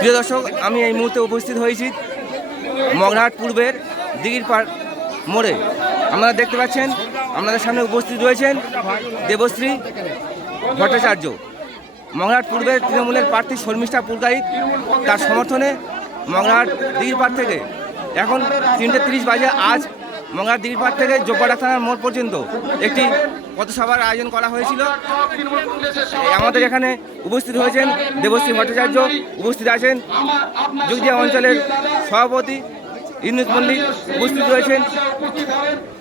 প্রিয় দর্শক, আমি এই মুহূর্তে উপস্থিত হয়েছি মগরাহাট পূর্বের দিঘির পাড় মোড়ে। আপনারা দেখতে পাচ্ছেন আপনাদের সামনে উপস্থিত রয়েছেন দেবশ্রী ভট্টাচার্য। মগরাহাট পূর্বের তৃণমূলের প্রার্থী শর্মিষ্ঠা পুরকাইত, তার সমর্থনে মগরাহাট দিঘির পাড় থেকে এখন 3:30 বাজে আজ মগরাহাট দিঘির পাড় থেকে জোপাড়া থানার মোড় পর্যন্ত একটি পথসভার আয়োজন করা হয়েছিল। আমাদের এখানে উপস্থিত হয়েছেন দেবশ্রী ভট্টাচার্য, উপস্থিত আছেন জগদিয়া অঞ্চলের সভাপতি ইউনুস মল্লিক, উপস্থিত রয়েছেন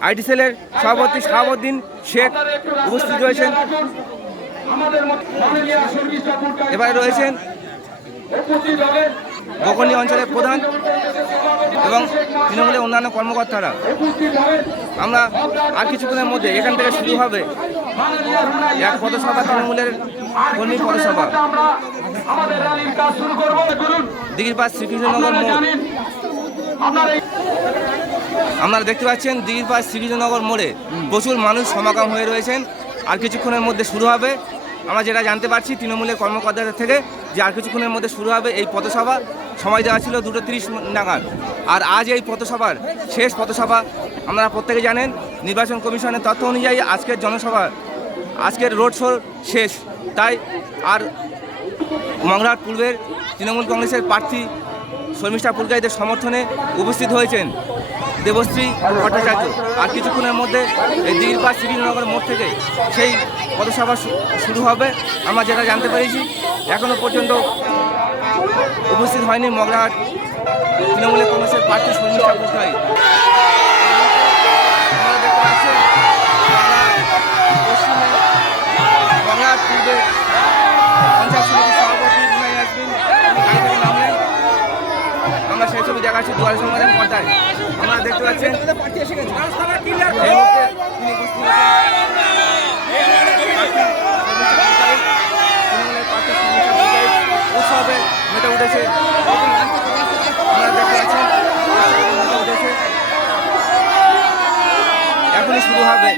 আইটি সেলের সভাপতি শাহাবুদ্দিন শেখ, উপস্থিত রয়েছেন এবারে রয়েছেন বকনি অঞ্চলের প্রধান এবং তৃণমূলের অন্যান্য কর্মকর্তারা। আমরা আর কিছুক্ষণের মধ্যে এখান থেকে শুরু হবে এক পথসভা, তৃণমূলের কর্মী পথসভা দিঘির পাড় শ্রীকৃষ্ণনগর মোড়। আপনারা দেখতে পাচ্ছেন দিঘির পাড় শ্রীকৃষ্ণনগর মোড়ে প্রচুর মানুষ সমাগম হয়ে রয়েছেন। আর কিছুক্ষণের মধ্যে শুরু হবে, আমরা যেটা জানতে পারছি তৃণমূলের কর্মকর্তাদের থেকে, যে আর কিছুক্ষণের মধ্যে শুরু হবে এই পথসভা। সময় দেওয়া ছিল 2:30 নাগাদ। আর আজ এই পথসভার শেষ পথসভা। আপনারা প্রত্যেকে জানেন নির্বাচন কমিশনের তথ্য অনুযায়ী আজকের রোড শো শেষ। তাই আর মগরাহাট পূর্বের তৃণমূল কংগ্রেসের প্রার্থী শর্মিষ্ঠা পুরকাইতের সমর্থনে উপস্থিত হয়েছেন দেবশ্রী ভট্টাচার্য। আর কিছুক্ষণের মধ্যে এই দিঘির পাড় শ্রীকৃষ্ণনগর মোড় থেকে সেই পথসভা শুরু হবে। আমরা যেটা জানতে পেরেছি এখনও পর্যন্ত উপস্থিত হয়নি মগরাহাট তৃণমূলের কংগ্রেসের প্রার্থী শর্মিষ্ঠা পুরকাইত। মগরাহাট পূর্বের পঞ্চায়েত সমিতির সভাপতি নামলেন। আমরা সেই ছবি দেখাচ্ছি দুয়ারে সমাধান পর্দায়। আপনারা দেখতে পাচ্ছেন উৎসবে মেতে উঠেছে। আপনারা দেখতে পাচ্ছেন এখনই শুরু হবে।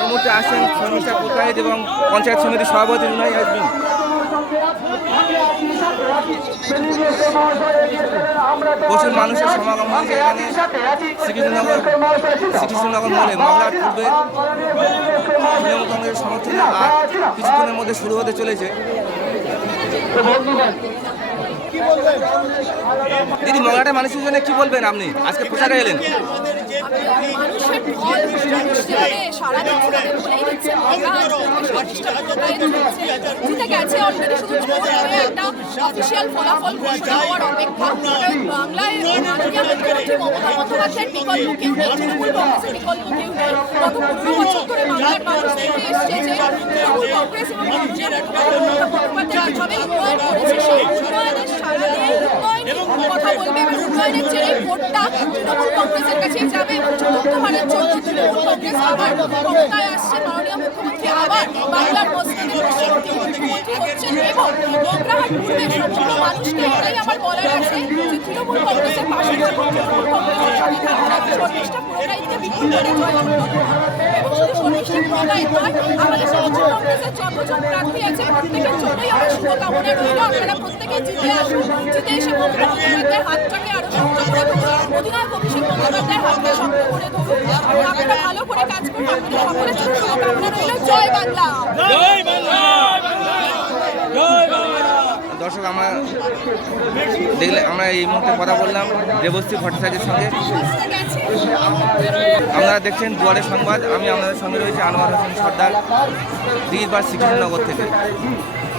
এই মুহূর্তে আসছেন শর্মিষ্ঠা পুরকাইত এবং পঞ্চায়েত সমিতির সভাপতি রুনাই আসবেন। প্রচুর মানুষের সমাগম হয়েছে এখানে শ্রীকৃষ্ণনগর মোড়ে মগরাহাট পূর্বের তৃণমূল কংগ্রেসের সমর্থনে। আর কিছুক্ষণের মধ্যে শুরু হতে চলেছে। দিদি, মগরাহাটের মানুষের জন্য কি বলবেন আপনি? আজকে প্রচারে এলেন। কথা বলবে এবং উন্নয়নের যে ভোটটা তৃণমূল কংগ্রেসের কাছে যাবে এবং চতুর্থবারের জন্য তৃণমূল কংগ্রেস আবার ক্ষমতায় আসছে। মাননীয় মুখ্যমন্ত্রী আবার বাংলার মসজিদের মুখ্যমন্ত্রী হচ্ছেন এবং মগরাহাট পূর্বের সমস্ত মানুষকে এটাই আমার বলার আছে যে তৃণমূল কংগ্রেসের পাশে তৃণমূল কংগ্রেসের সাথে থাকুন, শর্মিষ্ঠা পুরকাইতকে বিপুল করে জয়যুক্ত করুন। এবং শুধু শর্মিষ্ঠা পুরকাইত নয়, আমাদের তৃণমূল কংগ্রেসের যতজন প্রার্থী আছে প্রত্যেকের জন্যই আমার শুভকামনা রইল। আপনারা প্রত্যেকে জিতে আসুন, জিতে এসে মমতা বন্দ্যোপাধ্যায়ের হাতটাকে আরো শক্ত করে ধরুন, অধিনায়ক অভিষেক বন্দ্যোপাধ্যায়ের হাতকে শক্ত করে ধরুন এবং আপনারা ভালো করে কাজ করুন। আপনাদের সকলের জন্য শুভকামনা রইল। জয় বাংলা। দর্শক, আমরা এই মুহূর্তে কথা বললাম দেবশ্রী ভট্টাচার্যের সঙ্গে। আপনারা দেখছেন দুয়ারের সংবাদ। আমি আপনাদের সঙ্গে রয়েছি আনোয়ার হোসেন সর্দার, দিঘির পাড় শ্রীকৃষ্ণনগর থেকে।